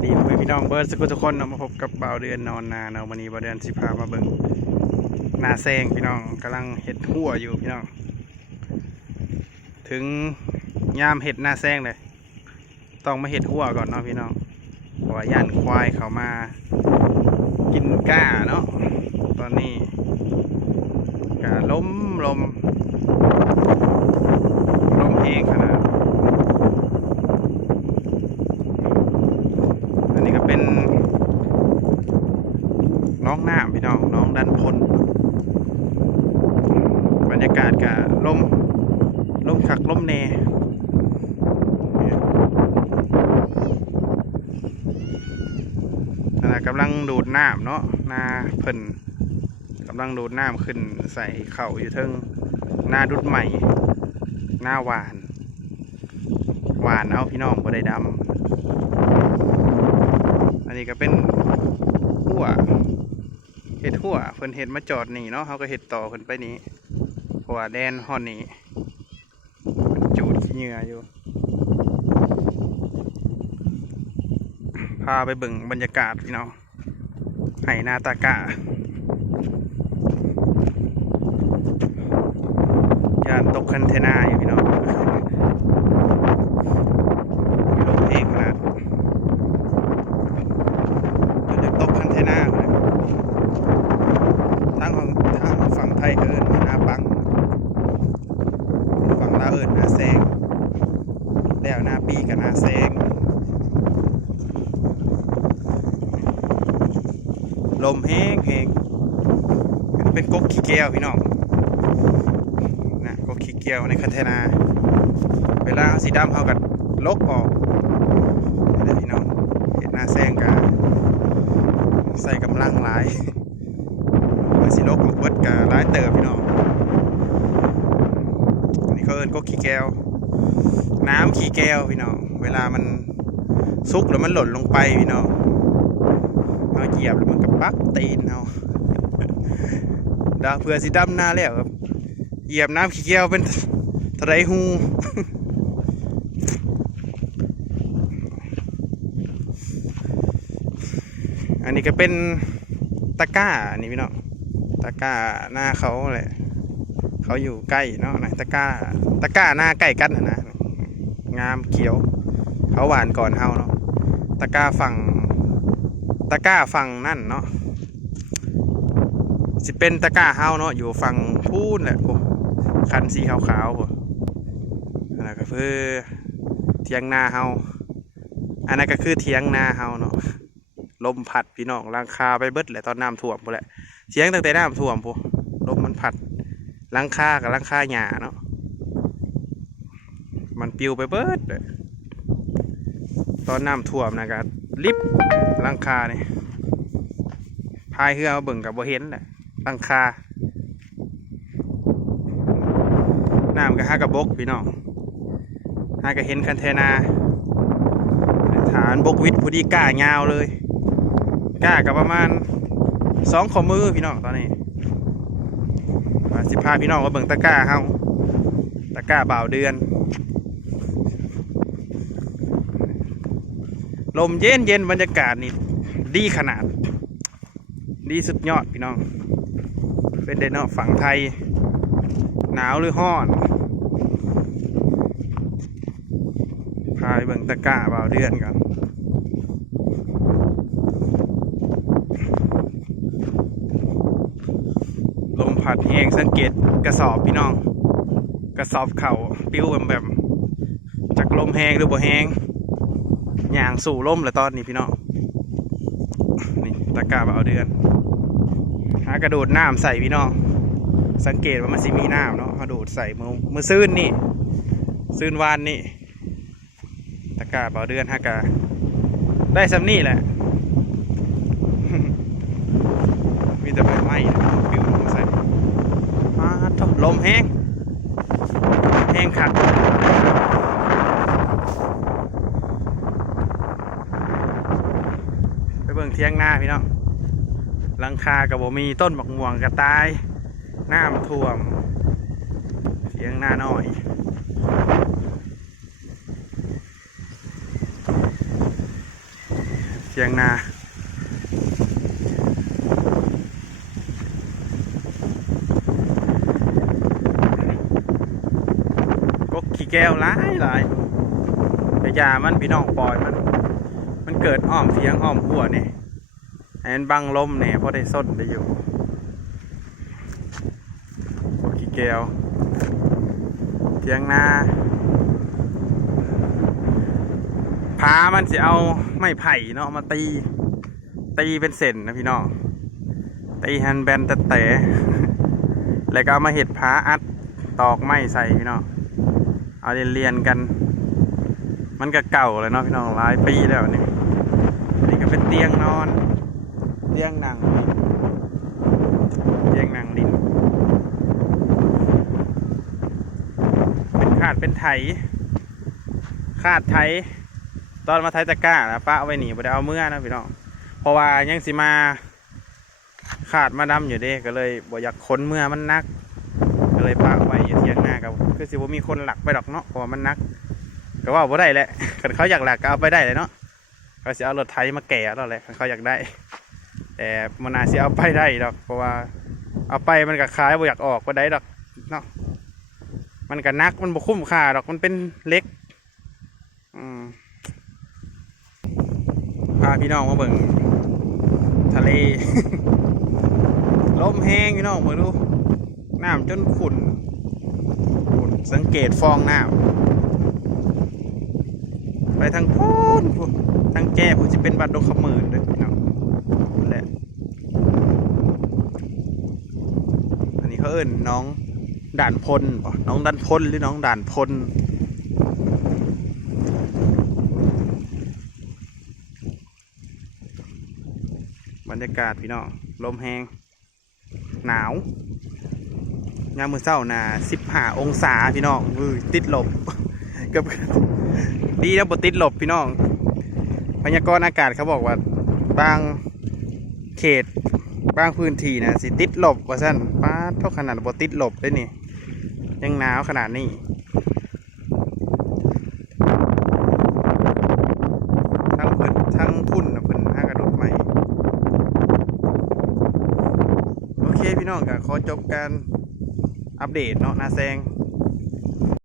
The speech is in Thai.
ายดีพี่น้องเบิร์ดสกุลทุกคนมาพบกับบ่าวเดือนนอนนาเนาะวันนี้บ่าวเดือนสิพามาเบิ่งนาแซงพี่น้องกำลังเห็ดหัวอยู่พี่น้องถึงยามเห็ดนาแซงเลยต้องมาเห็ดหัวก่อนเนาะพี่น้องเพราะว่าย่านควายเขามากินก้าเนาะตอนนี้กาล้มเองขนาดอันนี้ก็เป็นน้องน้ำพี่น้องน้องดันพลบรรยากาศกับลมคักลมแน่กำลังดูดน้ำเนาะนาเพิ่นกำลังดูดน้ำขึ้นใส่เข่าอยู่เทิงนาดุดใหม่หน้าหวานเอาพี่น้องบ่ได้ดำอันนี้ก็เป็นหัวเห็ดหัวเพิ่นเห็ดมาจอดนี่เนาะเขาก็เห็ดต่อเพิ่นไปนี้เพราะว่าแดนห่อนนี้มันจูดขี้เหงื่ออยู่พาไปเบิ่งบรรยากาศพี่น้องไหนาตากะยานตกคันเทนาอยู่พี่น้องลมเองขนาดจะตกคันเทนาเลยทางฝั่งไทยเอิญหน้าปังฝั่งลาวเอิญหน้าแซงแล้วหน้าปีกับหน้าแซงลมแห้งเป็นก๊กขี้แก้วพี่น้องนะก๊กขี้แก้วในคันเทนาเวลาสีดำเขากัดลกออกเดี๋ยวพี่น้องเห็นหน้าแซงกับใส่กำลังหลายสีลกออกเบิดกับหลายเติบพี่น้องอันนี้เขาเอิ้นก๊กขี้แก้วน้ำขี้แก้วพี่น้องเวลามันซุกแล้วมันหล่นลงไปพี่น้องเอาเหยียบแล้วมันกับปักตีนเอาเพื่อสีดำหน้าแล้วครับเหยียบน้ำขี้แก้วเป็นทะเลหูอันนี้ก็เป็นตะกร้านี่พี่น้องตะกร้าหน้าเขาแหละเขาอยู่ใกล้เนาะไหนตะกร้าหน้าใกล้กันนะงามเขียวเขาหวานก่อนเฮาเนาะตะกร้าฝั่งนั่นเนาะสิเป็นตะกร้าเฮาเนาะอยู่ฝั่งพูนแหละคันสีขาวๆอันนั้นก็คือเทียงนาเฮาอันนั้นก็คือเทียงนาเฮาเนาะลมพัดพี่น้องลังคาไปเบิดแหละตอนน้ำท่วมพวกแหละเสียงตั้งแต่น้ำท่วมพวกลมมันพัดลังคากับลังคาหญ้าเนาะมันปิวไปเบิดเลยตอนน้ำท่วมนะก็ลิบลังคาเนี่ยพายเรือเอาเบิ่งกับบ่เห็นแหละลังคาน้ำก็ห้ากระบกพี่น้องห้ากระเห็นคันเทนาฐานบกวิทย์พอดีก้ายาวเลยก้ากับประมาณ2 ข้อมือพี่น้องตอนนี้15พี่น้องมาเบิ่งตะกร้าเฮาตะกร้าบ่าวเดือนลมเย็นบรรยากาศนี่ดีขนาดดีสุดยอดพี่น้องเป็นเดนเนาะฝั่งไทยหนาวหรือร้อนพาไปเบิ่งตะกร้าบ่าวเดือนกันลมพัดแห้งสังเกตกระสอบพี่น้องกระสอบเข่าปิ้วแบบจากลมแห้งหรือบ่แห้งอย่างสู่ลมเลยตอนนี้พี่น้องนี่ตะกร้าบ่าวเดือนหากระโดดน้ำใส่พี่น้องสังเกตว่ามันสิมีน้ำเนาะกระโดดใส่มือซื่นนี่ซื่นวานนี่ตะกร้าบ่าวเดือนฮะกะได้ซ้ำนี่แหละ มีแต่ใบไม้ปิวมาใส่ลมแห้งขัดไปเบิ่งเที่ยงหน้าพี่น้องหลังคากับบ่มีต้นบักม่วงกระตายน้ำท่วมเที่ยงหน้าน้อย บ ถียงนาก็ขี้แก้วหลายกระยามันพี่น้องปล่อยมันเกิดอ้อมเถียงอ้อมหัวเนี่ยให้มันบังลมเนี่ยพอได้สดได้อยู่ก็ขี้แก้วเถียงนาพามันจะเอาไม้ไผ่เนาะมาตีเป็นเส้นนะพี่น้องตีฮันแบนแต่แล้วก็เอามาเห็ดพาอัดตอกไม้ใส่พี่น้องเอาเรียนกันมันก็เก่าเลยเนาะพี่น้องหลายปีแล้วนี่ก็เป็นเตียงนอนเตียงนั่งดินเป็นคาดไถตอนมาไถตะกร้านะป้าเอาไว้หนีบ่ได้เอาเมื่อนะพี่น้องเพราะว่ายังสิมาขาดมาดำอยู่เด้ก็เลยบ่อยากค้นเมื่อมันนักก็เลยป้าเอาไว้อยู่เที่ยงหน้ากับคือสิบ่มีคนหลักไปดอกเนาะเพราะว่ามันนักก็ว่าบ่ได้แหละเขาอยากหลักก็เอาไปได้เลยเนาะเขาสิเอารถไถมาแก่แล้วแหละเขาอยากได้แต่มันน่าสิเอาไปได้ดอกเพราะว่าเอาไปมันก็ขายบ่อยากออกบ่ได้ดอกเนาะมันก็นักมันบ่คุ้มค่าดอกมันเป็นเล็กพาพี่น้องมาเบิ่งทะเล ลมแห้งพี่น้องมาดูน้ำจนขุ่นสังเกตฟองน้ำไปทางพูนทางแก่ผมจะเป็นบัดดงขมืนเลยพี่น้องนั่นแหละอันนี้เขาเอิ้นน้องด่านพลน้องด่านพลหรือน้องด่านพลบรรยากาศพี่น้องลมแห้งหนาวยามมื้อเช้าน่ะ15 องศาพี่น้องติดลบเกือบดีแล้วบ่ติดลบพี่น้องพยากรณ์อากาศเขาบอกว่าบางเขตบางพื้นที่นะสิติดลบว่าซั่นป้าเท่าขนาดบ่ติดลบเลยนี่ยังหนาวขนาดนี้ทั้งพุ่นนะเพิ่นหากระโดดใหม่โอเคพี่น้องก็ขอจบการอัปเดตเนาะนาแซง